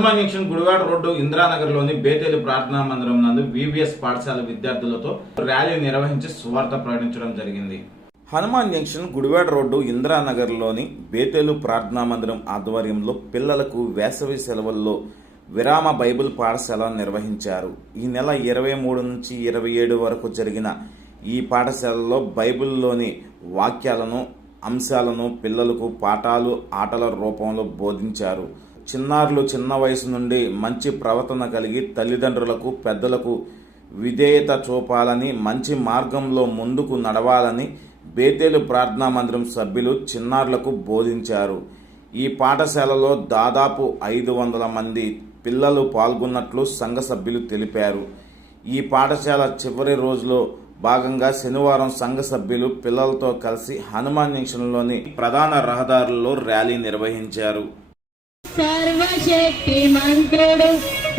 Hanuman junction Gudivada road ఇందిరానగర్లోని బేతేలు ప్రార్థనా మందిరం నందు వివిఎస్ పాఠశాల విద్యార్థులతో ర్యాలీ నిర్వహించి సువార్త ప్రకటించడం జరిగింది. హనుమాన్ జంక్షన్ గుడివాడ రోడ్డు ఇందిరానగర్లోని బేతేలు ప్రార్థనా మందిరం ఆధ్వర్యంలో పిల్లలకు వేసవి సెలవుల్లో విరామ బైబిల్ పాఠశాల నిర్వహించారు. ఈ నెల 23 నుంచి 27 వరకు జరిగిన ఈ పాఠశాలలో బైబిల్లోని వాక్యాలను, అంశాలను పిల్లలకు పాఠాలు, ఆటల రూపంలో బోధించారు. చిన్నారులు చిన్న వయసు నుండి మంచి ప్రవర్తన కలిగి తల్లిదండ్రులకు, పెద్దలకు విధేయత చూపాలని, మంచి మార్గంలో ముందుకు నడవాలని బేతేలు ప్రార్థనా మందిరం సభ్యులు చిన్నారులకు బోధించారు. ఈ పాఠశాలలో దాదాపు 500 మంది పిల్లలు పాల్గొన్నట్లు సంఘ సభ్యులు తెలిపారు. ఈ పాఠశాల చివరి రోజులో భాగంగా శనివారం సంఘ సభ్యులు పిల్లలతో కలిసి హనుమాన్ జంక్షన్లోని ప్రధాన రహదారుల్లో ర్యాలీ నిర్వహించారు. సర్వశక్తి మంత్రుడు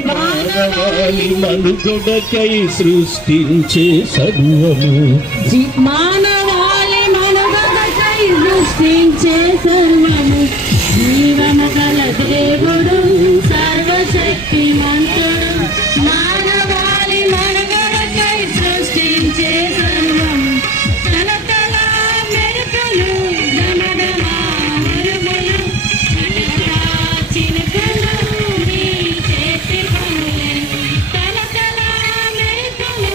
మానవాళి మనుగడకై సృష్టించే సర్వము, మానవాళి మనుగడకై సృష్టించే సర్వము, జీవము గల దేవుడు సర్వశక్తి మంత్రుడు మానవాళి మనుగడకై సృష్టించే సర్వము, తలతల మెరుపులు గమగమ మెరుపులు చినుకులు నీ చేతి పనులే, తలతల మెరుపులు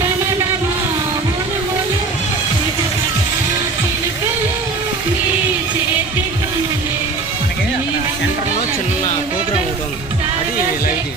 గమగమ మెరుపులు చినుకులు నీ చేతి పనులే. సెంటర్లో చిన్న ప్రోగ్రామ్ ఉంటుంది, అది లైవ్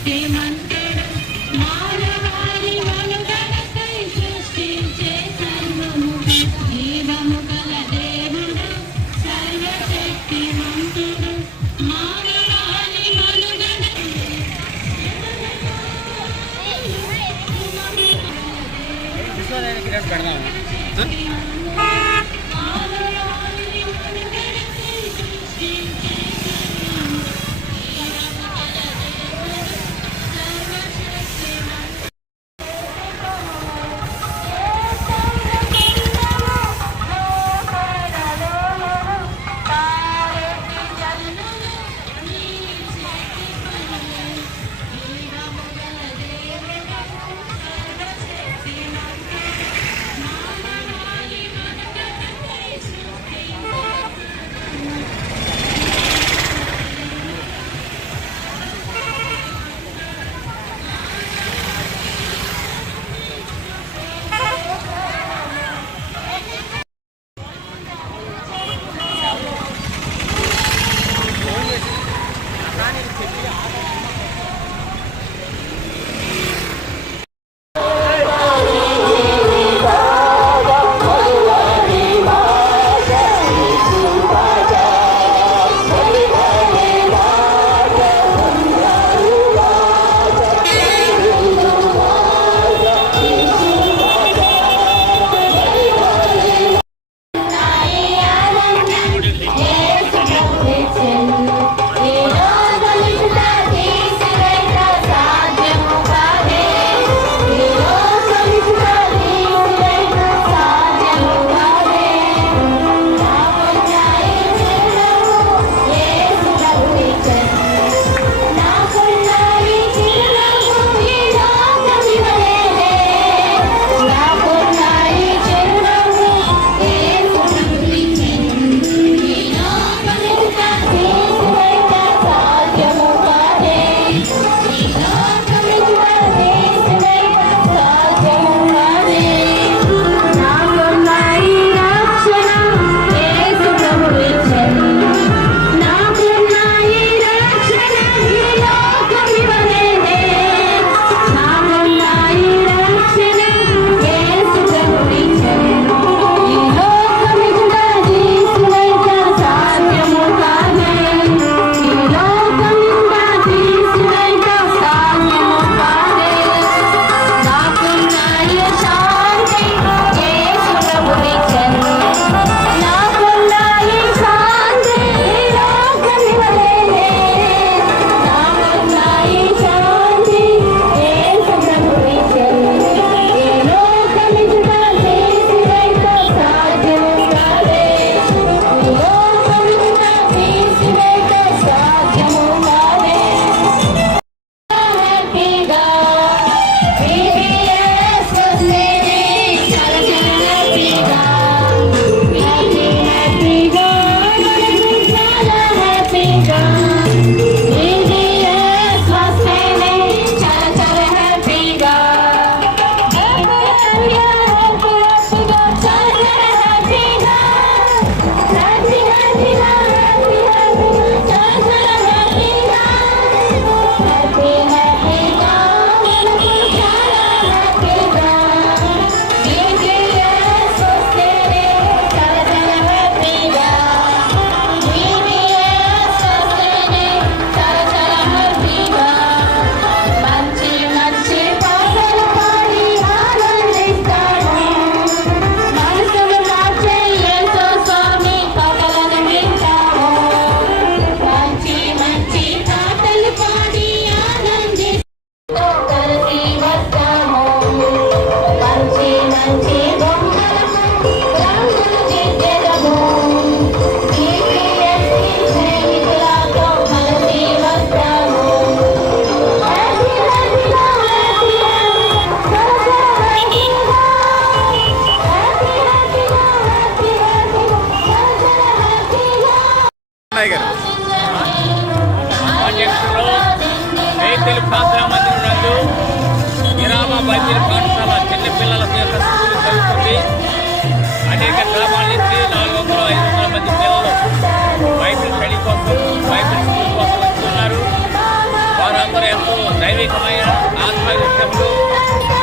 వాక్యములు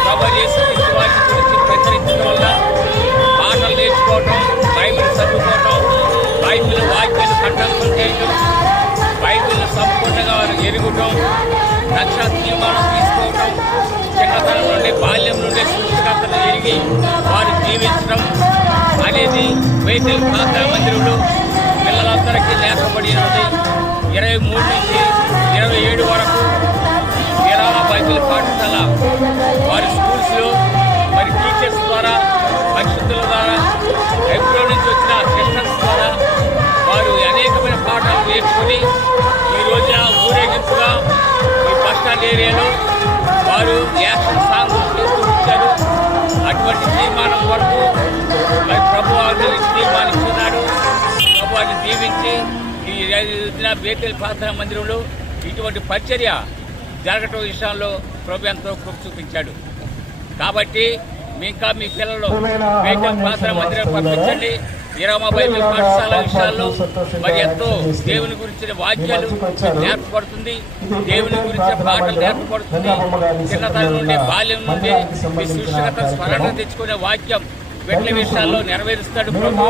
ప్రభు యేసుక్రీస్తు వారి గురించి ప్రచురించడం వల్ల పాటలు నేర్చుకోవటం, బైబిల్ చదువుకోవటం, బైబిల్ వాక్యాలు కంఠస్థం చేయటం, బైబిల్ సంపూర్ణంగా ఎరుగుటం, రక్షణ తీర్మానం తీసుకోవటం, చిన్నతనం నుండి బాల్యం నుండి సృష్టికర్తను ఎరిగి వారు జీవించడం అనేది బేతేలు ప్రార్థనా మందిరంలో పిల్లలందరికీ నేర్పబడినది. 23 నుంచి 27 వరకు విరామ బైబిల్ పాఠశాల వారి స్కూల్స్లో మరి టీచర్స్ ద్వారా, పరిశుద్ధుల ద్వారా, ఎప్పుడో నుంచి వచ్చిన క్రిస్టియన్స్ ద్వారా వారు అనేకమైన పాఠాలు నేర్చుకుని ఈ రోజున ఊరేగింపుగా ఈ బస్టాండ్ ఏరియాలో వారు యాక్షన్ సాంగ్ చేస్తూ వచ్చారు. అటువంటి తీర్మానం వరకు మరి ప్రభు వారిని తీర్మానిస్తున్నాడు. ప్రభు వారిని దీవించి ఈ బేతేలు ప్రార్థనా మందిరంలో ఇటువంటి పరిచర్య జరగటం విషయంలో ప్రభు ఎంతో కృప చూపించాడు. కాబట్టి ఇంకా మీ పిల్లలు బేతేలు ప్రార్థనా మందిరం పంపించండి. విరామ బైబిల్ పాఠశాల విషయాల్లో మరి ఎంతో దేవుని గురించిన వాక్యాలు నేర్పబడుతుంది, దేవుని గురించిన పాటలు నేర్పబడుతుంది. చిన్నతనం నుండి బాల్యం నుండి మీ సృష్టికర్త స్మరణ తెచ్చుకునే వాక్యం బిడ్డల విషయాల్లో నెరవేరుస్తాడు ప్రభు.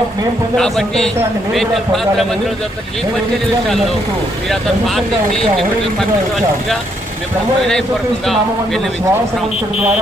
కాబట్టి బేతేలు ప్రార్థనా మందిరం జరుగుతున్న ఈ పరిచర్య విషయాల్లో మీరందరూ పాటించి మీ బిడ్డలు పంపించవలసిందిగా మేము వినయపూర్వకంగా విన్నవించుకుంటున్నాం.